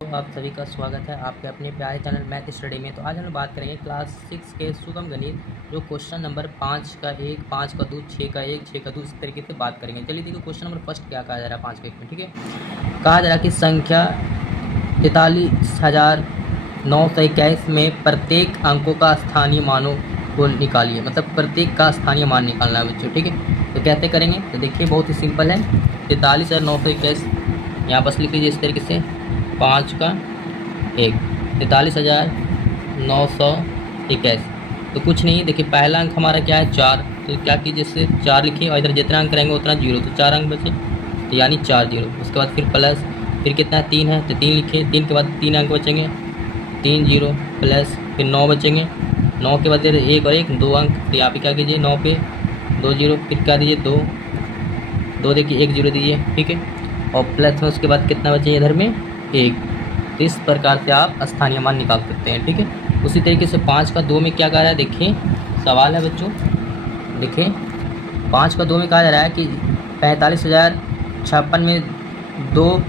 तो आप सभी का स्वागत है आपके अपने प्यारे चैनल मैथ स्टडी में। तो आज हम लोग बात करेंगे क्लास 6 के सुगम गणित, जो क्वेश्चन नंबर 5 का 1, 5 का 2, 6 का 1, 6 का 2, इस तरीके से बात करेंगे। चलिए देखो क्वेश्चन नंबर फर्स्ट क्या कहा जा रहा है 5 का 1 में। ठीक है, कहा जा रहा है कि संख्या 43,921 में प्रत्येक अंकों का स्थानीय मानों को निकालिए। मतलब प्रत्येक का स्थानीय मान निकालना है बच्चों। ठीक है, तो कैसे करेंगे? तो देखिए बहुत ही सिंपल है। 43,921 यहाँ बस लिख लीजिए इस तरीके से, 5 का 1, 43,921। तो कुछ नहीं, देखिए पहला अंक हमारा क्या है 4, तो क्या कीजिए इससे 4 लिखिए और इधर जितना अंक रहेंगे उतना जीरो, तो 4 अंक बचे, तो यानी 4 जीरो। उसके बाद फिर प्लस, फिर कितना है 3 है तो 3 लिखिए, 3 के बाद 3 अंक बचेंगे, 3 जीरो प्लस फिर 9 बचेंगे, 9 के बाद 1 और 1 2 अंक, तो यहाँ पे क्या कीजिए 9 पे 2 जीरो, फिर क्या दीजिए 2 देखिए 1 जीरो दीजिए। ठीक है, और प्लस में उसके बाद कितना बचे इधर में 1। तो इस प्रकार से आप स्थानीय मान निकाल सकते हैं। ठीक है, उसी तरीके से 5 का 2 में क्या कहा रहा है, देखिए सवाल है बच्चों। देखिए 5 का 2 में कहा जा रहा है कि 45,056 में 2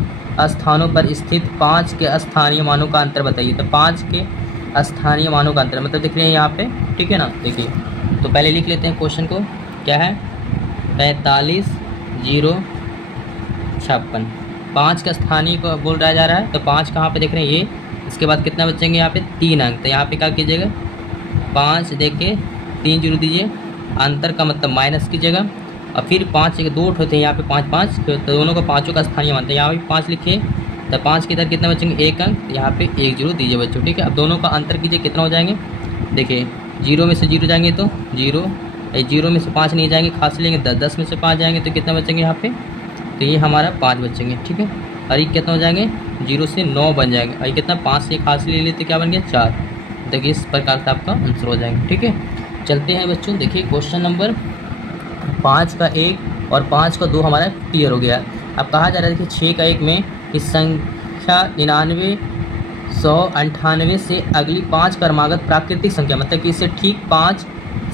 स्थानों पर स्थित 5 के स्थानीय मानों का अंतर बताइए। तो 5 के स्थानीय मानों का अंतर मतलब देख रहे हैं यहाँ पे। ठीक है ना, देखिए तो पहले लिख लेते हैं क्वेश्चन को, क्या है 45,056, 5 का स्थानीय को बोल रहा जा रहा है। तो 5 कहाँ पे देख रहे हैं ये, इसके बाद कितना बचेंगे यहाँ पे 3 अंक, तो यहाँ पे क्या कीजिएगा 5 दे के 3 जीरो दीजिए, अंतर का मतलब माइनस कीजिएगा, और फिर 5 एक 2 होते हैं यहाँ पे 5 5, तो दोनों का पाँचों का स्थानीय मानते हैं। यहाँ पे 5 लिखिए, तो 5 के इधर कितना बचेंगे 1 अंक, तो यहाँ पे 1 जीरो दीजिए बच्चों। ठीक है, अब दोनों का अंतर कीजिए कितना हो जाएंगे, देखिए जीरो में से जीरो जाएंगे तो जीरो, जीरो में से 5 नहीं जाएंगे, खास लेंगे 10, 10 में से 5 जाएंगे तो कितना बचेंगे यहाँ पे, तो ये हमारा 5 बचेंगे। ठीक है, और ये कितना हो जाएंगे 0 से 9 बन जाएंगे, और ये कितना 5 से खास ले लेते क्या बन गया 4। देखिए इस प्रकार से आपका आंसर हो जाएंगे। ठीक है, चलते हैं बच्चों, देखिए क्वेश्चन नंबर 5 का 1 और 5 का 2 हमारा क्लियर हो गया। अब कहा जा रहा है देखिए 6 का 1 में इस संख्या 99,198 से अगली 5 क्रमागत प्राकृतिक संख्या, मतलब कि इससे ठीक 5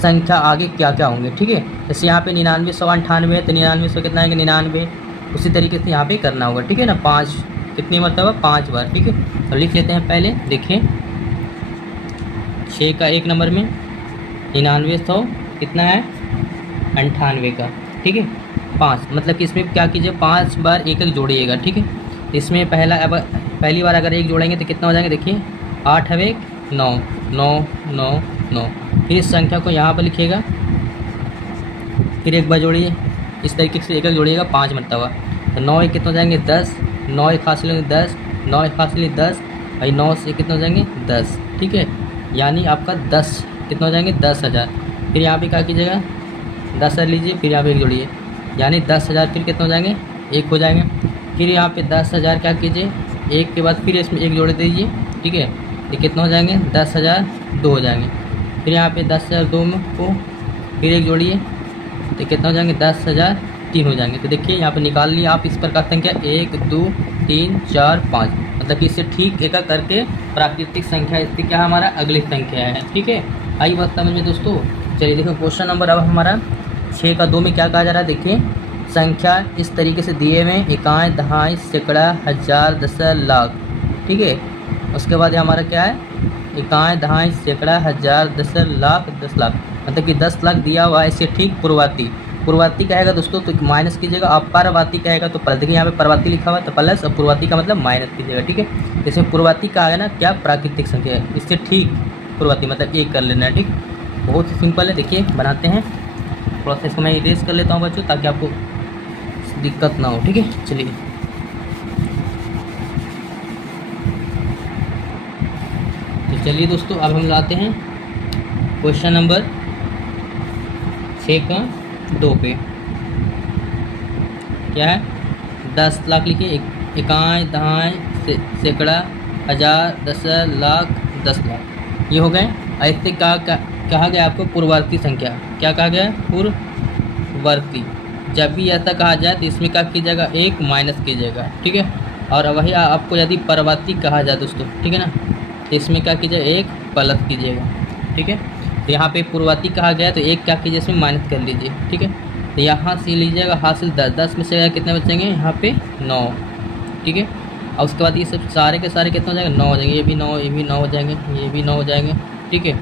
संख्या आगे क्या क्या होंगे। ठीक है, जैसे यहाँ पे 99,198 है तो 99 कितना आएंगे 99, उसी तरीके से यहाँ पे करना होगा। ठीक है ना, 5 कितनी मरतबा 5 बार। ठीक है, तो लिख लेते हैं पहले, देखिए 6 का 1 नंबर में 99 कितना है 98 का। ठीक है, 5 मतलब कि इसमें क्या कीजिए 5 बार एक एक जोड़िएगा। ठीक है, इसमें पहली बार अगर 1 जोड़ेंगे तो कितना हो जाएंगे, देखिए 8 है 9 9 9 9। फिर इस संख्या को यहाँ पर लिखिएगा, फिर एक बार जोड़िए, इस तरीके से एक एक जोड़िएगा 5 मरतबा, तो 9 एक कितना हो जाएंगे 10, 9 एक हासिल होंगे 10, 9 एक हासिल 10, भाई 9 से कितना हो जाएंगे 10। ठीक है, यानी आपका 10 कितना हो जाएंगे 10,000। फिर यहाँ पे क्या कीजिएगा 10,000 लीजिए, फिर यहाँ पे एक जोड़िए, यानी 10,000, फिर कितना हो जाएंगे 1 हो जाएंगे। फिर यहाँ पे 10,000 क्या कीजिए, 1 के बाद फिर इसमें 1 जोड़ दीजिए। ठीक है, ये कितना हो जाएंगे 10,002 हो जाएंगे। फिर यहाँ पे 10,002 को फिर 1 जोड़िए, तो कितना हो जाएंगे 10,003 हो जाएंगे। तो देखिए यहाँ पे निकाल लिए आप इस प्रकार संख्या 1 2 3 4 5, मतलब कि इससे ठीक एक एक करके प्राकृतिक संख्या इसकी क्या हमारा अगली संख्या है। ठीक है, आई बात समझ में दोस्तों। चलिए देखो क्वेश्चन नंबर अब हमारा 6 का 2 में क्या कहा जा रहा है, देखिए संख्या इस तरीके से दिए हुए इकाई दहाई सैकड़ा हजार दशा लाख। ठीक है, उसके बाद हमारा क्या है इकाई दहाई सैकड़ा हजार दशा लाख 10 लाख, मतलब कि 10 लाख दिया हुआ है। इससे ठीक पूर्वाती, पूर्वाती कहेगा दोस्तों तो माइनस कीजिएगा, और परवाती कहेगा तो देखिए यहाँ पे परवाती लिखा हुआ है तो प्लस, और पूर्वाती का मतलब माइनस कीजिएगा। ठीक है, इसमें पूर्वाती का आएगा ना क्या प्राकृतिक संख्या है, इससे ठीक पूर्वाती मतलब 1 कर लेना है। ठीक, बहुत ही सिंपल है। देखिए बनाते हैं, प्रोसेस को मैं इरेज कर लेता हूँ बच्चों ताकि आपको दिक्कत ना हो। ठीक है, चलिए तो चलिए दोस्तों अब हम लाते हैं क्वेश्चन नंबर 6 का 2 पे। क्या है 10 लाख लिखिए, इकाई दहाई सैकड़ा हजार दशा लाख 10 लाख, ये हो गए। ऐसे कहा गया आपको पूर्ववर्ती संख्या, क्या कहा गया पूर्ववर्ती। जब भी ऐसा कहा जाए तो इसमें क्या कीजिएगा 1 माइनस कीजिएगा। ठीक है, और वही आपको यदि परवर्ती कहा जाए दोस्तों, ठीक है ना, तो इसमें क्या कीजिएगा 1 प्लस कीजिएगा। ठीक है, तो यहाँ पे पूर्ववर्ती कहा गया तो 1 क्या कीजिए इसमें माइनस कर लीजिए। ठीक है, तो यहाँ से लीजिएगा हासिल 10, 10 में से कितने बचेंगे यहाँ पे 9। ठीक है, और उसके बाद ये सब सारे के सारे कितना हो जाएंगे 9 हो जाएंगे, ये भी 9, ये भी 9 हो जाएंगे, ये भी 9 हो जाएंगे, ठीक है।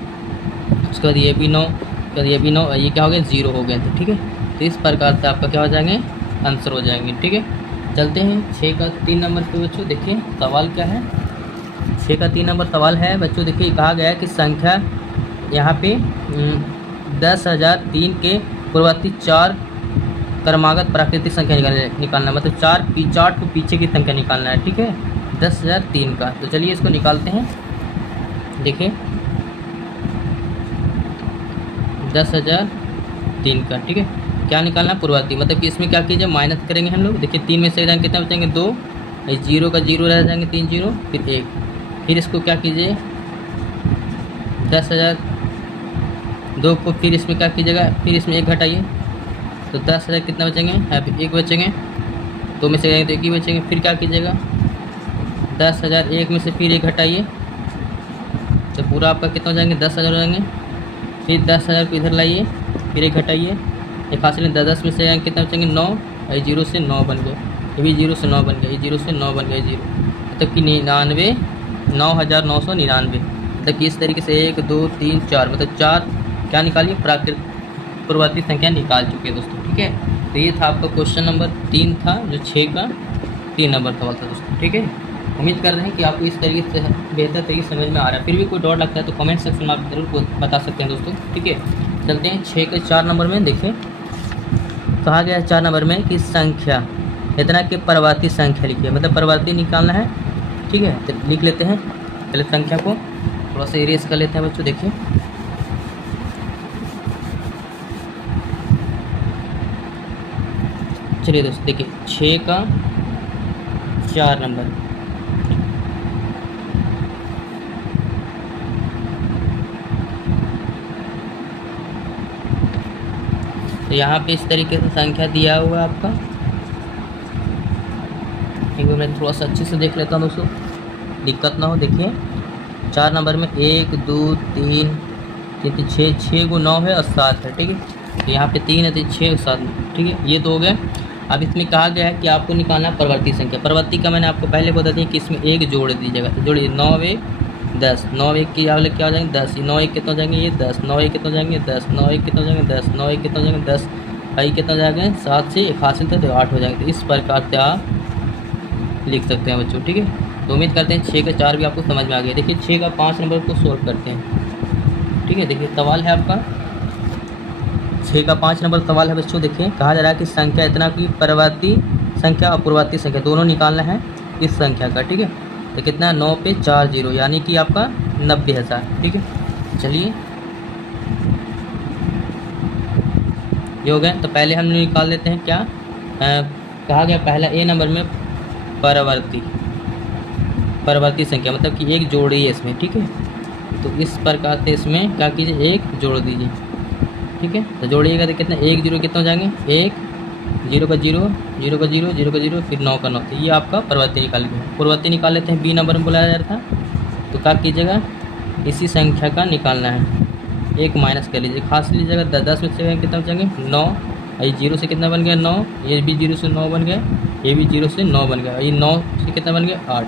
उसके बाद ये भी 9, उसके बाद ये भी 9, ये क्या हो गया 0 हो गए थे, ठीक है। तो इस प्रकार से आपका क्या हो जाएंगे आंसर हो जाएंगे, ठीक है। चलते हैं 6 का 3 नंबर पे बच्चों, देखिए सवाल क्या है। 6 का 3 नंबर सवाल है बच्चों, देखिए कहा गया है कि संख्या यहाँ पे 10,003 के पूर्ववर्ती 4 क्रमागत प्राकृतिक संख्या निकालना मतलब 4 को पीछे की संख्या निकालना है, ठीक है, 10,003 का। तो चलिए इसको निकालते हैं। देखिए 10,003 का, ठीक है, क्या निकालना है पूर्ववर्ती, मतलब कि इसमें क्या कीजिए माइनस करेंगे हम लोग। देखिए 3 में से कितना बचेंगे 2, 0 का 0 रह जाएंगे, 3 0 फिर 1, फिर इसको क्या कीजिए 10,002 को फिर इसमें क्या कीजिएगा, फिर इसमें 1 घटाइए तो 10,000 कितना बचेंगे, यहाँ पे 1 बचेंगे, 2 में से तो 1 ही बचेंगे। फिर क्या कीजिएगा 10,001 में से फिर 1 घटाइए तो पूरा आपका कितना हो जाएंगे 10,000 हो जाएंगे। फिर 10,000 को इधर लाइए, फिर 1 घटाइए, एक हासिल 10 में से कितना बचेंगे 9, ये 0 से 9 बन गए, ये भी 0 से 9 बन गया, ये 0 से 9 बन गया, 0 मतलब कि 9,999, मतलब कि इस तरीके से 1 2 3 4 मतलब 4 क्या निकालिए पूर्ववर्ती संख्या निकाल चुके हैं दोस्तों, ठीक है। तो ये था आपका क्वेश्चन नंबर 3 था, जो 6 का 3 नंबर सवाल था दोस्तों, ठीक है। उम्मीद कर रहे हैं कि आपको इस तरीके से बेहतर तरीके से समझ में आ रहा है। फिर भी कोई डाउट लगता है तो कमेंट सेक्शन में आप जरूर बता सकते हैं दोस्तों, ठीक है। चलते हैं 6 के 4 नंबर में। देखिए कहा गया है 4 नंबर में कि संख्या इतना के परवर्ती संख्या लिखिए, मतलब परवर्ती निकालना है, ठीक है। तो लिख लेते हैं पहले संख्या को, थोड़ा सा इरेज कर लेते हैं बच्चों। देखिए चलिए दोस्तों, देखिए 6 का 4 नंबर, तो यहाँ पे इस तरीके से संख्या दिया हुआ है आपका। एक बार मैं थोड़ा सा अच्छे से देख लेता हूँ दोस्तों, दिक्कत ना हो। देखिए 4 नंबर में 1 2 3 3 6 को 9 है और 7 है, ठीक है। तो यहाँ पे 3 है तो 6 और 7, ठीक है, ये तो हो गया। अब इसमें कहा गया है कि आपको निकालना है परवर्ती संख्या। परवर्ती का मैंने आपको पहले बता दिया कि इसमें 1 जोड़ दीजिएगा, तो जोड़िए 9 1 10, 9 1 की आवले क्या हो जाएंगे 10, 9 1 कितना हो जाएंगे ये 10, 9 1 कितना हो जाएंगे 10, 9 1 कितना हो जाएंगे 10, 9 1 कितना हो जाएंगे 10, भाई कितना हो जाएगा 7 से 1 हासिल था तो 8 हो जाएंगे। तो इस प्रकार से आप लिख सकते हैं बच्चों, ठीक है। तो उम्मीद करते हैं 6 का 4 भी आपको समझ में आ गया। देखिए 6 का 5 नंबर को सोल्व करते हैं, ठीक है। देखिए सवाल है आपका 6 का 5 नंबर सवाल है बच्चों। देखिए कहा जा रहा है कि संख्या इतना की परवर्ती संख्या और पूर्ववर्ती संख्या दोनों निकालना है इस संख्या का, ठीक है। तो कितना 9 पे 4 0 यानी कि आपका 90,000, ठीक है। चलिए ये हो गए। तो पहले हम निकाल लेते हैं क्या कहा गया पहला ए नंबर में परवर्ती संख्या, मतलब कि 1 जोड़िए इसमें, ठीक है। तो इस प्रकार से इसमें क्या कीजिए 1 जोड़ दीजिए, ठीक है। तो जोड़िएगा तो कितना 1 0 कितना हो जाएंगे 1 0 का 0 0 का 0 0 का 0 फिर 9 का 9। तो ये आपका परवर्ती निकाल लेते हैं। बी नंबर में बुलाया जा रहा था, तो क्या कीजिएगा इसी संख्या का निकालना है, 1 माइनस कर लीजिए, खास लीजिएगा 10 में से कितना बचेंगे 9, ये 0 से कितना बन गया 9, ये भी 0 से 9 बन गया, ये भी 0 से 9 बन गया, ये 9 से कितना बन गया 8।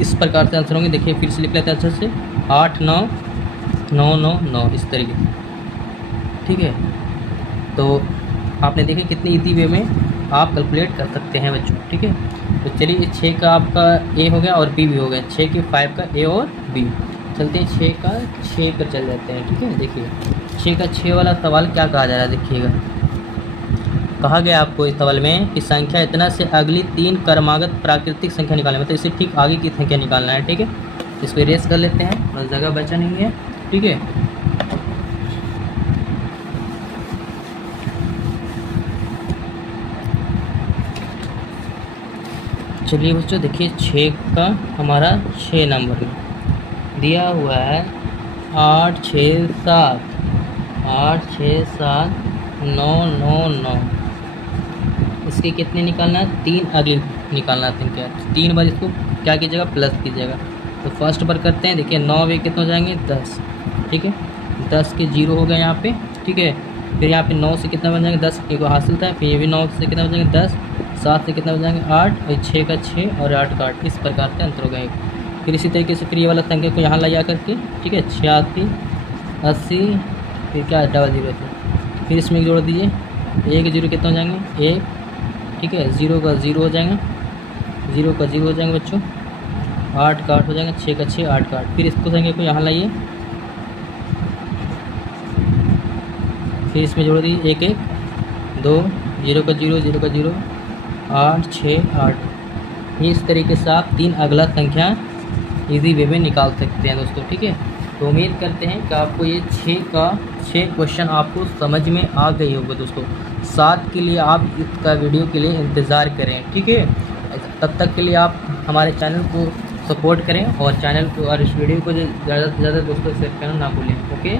इस प्रकार से आंसर होंगे। देखिए फिर से लिख लेते हैं अच्छे से 8 9 9 9 9 इस तरीके से, ठीक है। तो आपने देखे कितनी इजी वे में आप कैलकुलेट कर सकते हैं बच्चों, ठीक है। तो चलिए 6 का आपका ए हो गया और बी भी हो गया, 6 के 5 का ए और बी। चलते हैं 6 का 6 पर चल जाते हैं, ठीक है। देखिए 6 का 6 वाला सवाल क्या कहा जा रहा है, देखिएगा कहा गया आपको इस सवाल में कि संख्या इतना से अगली 3 क्रमागत प्राकृतिक संख्या निकालना, मतलब इससे ठीक आगे की संख्या निकालना है, ठीक है। इसको इरेज कर लेते हैं, बस जगह बचा नहीं है, ठीक है। चलिए बच्चों देखिए 6 का हमारा 6 नंबर में दिया हुआ है 8 6 7 8 6 7 9 9 9। इसके कितने निकालना है 3 अगले निकालना है, क्या 3 बार इसको क्या कीजिएगा प्लस कीजिएगा। तो फर्स्ट बार करते हैं, देखिए 9 में कितने हो जाएंगे 10, ठीक है। 10 के 0 हो गए यहाँ पे, ठीक है। फिर यहाँ पे 9 से कितना बन जाएंगे 10 को हासिल था, फिर ये भी 9 से कितना बन जाएंगे 10, 7 से कितना हो जाएंगे 8, और 6 का 6 और 8 का 8, इस प्रकार से अंतर हो गए। फिर इसी तरीके से फिर ये वाला संख्या को यहाँ ला करके, ठीक है, 86, 80, फिर क्या 00 थे, फिर इसमें जोड़ दीजिए, 1 0 कितना हो जाएंगे 1, ठीक है, 0 का 0 हो जाएगा, 0 का 0 हो जाएंगे बच्चों, 8 का 8 हो जाएगा, 6 का 6, 8 का 8, फिर इसको संख्या को यहाँ लाइए, फिर इसमें जोड़ दीजिए 1 1 2, 0 का 0, 0 का 0, 8 6 8। ये इस तरीके से आप 3 अगला संख्या इजी वे में निकाल सकते हैं दोस्तों, ठीक है। तो उम्मीद करते हैं कि आपको ये 6 क्वेश्चन आपको समझ में आ गई होगा दोस्तों। 7 के लिए आप इसका वीडियो के लिए इंतज़ार करें, ठीक है। तब तक के लिए आप हमारे चैनल को सपोर्ट करें और चैनल को और इस वीडियो को ज़्यादा से ज़्यादा दोस्तों शेयर करना ना भूलें, ओके।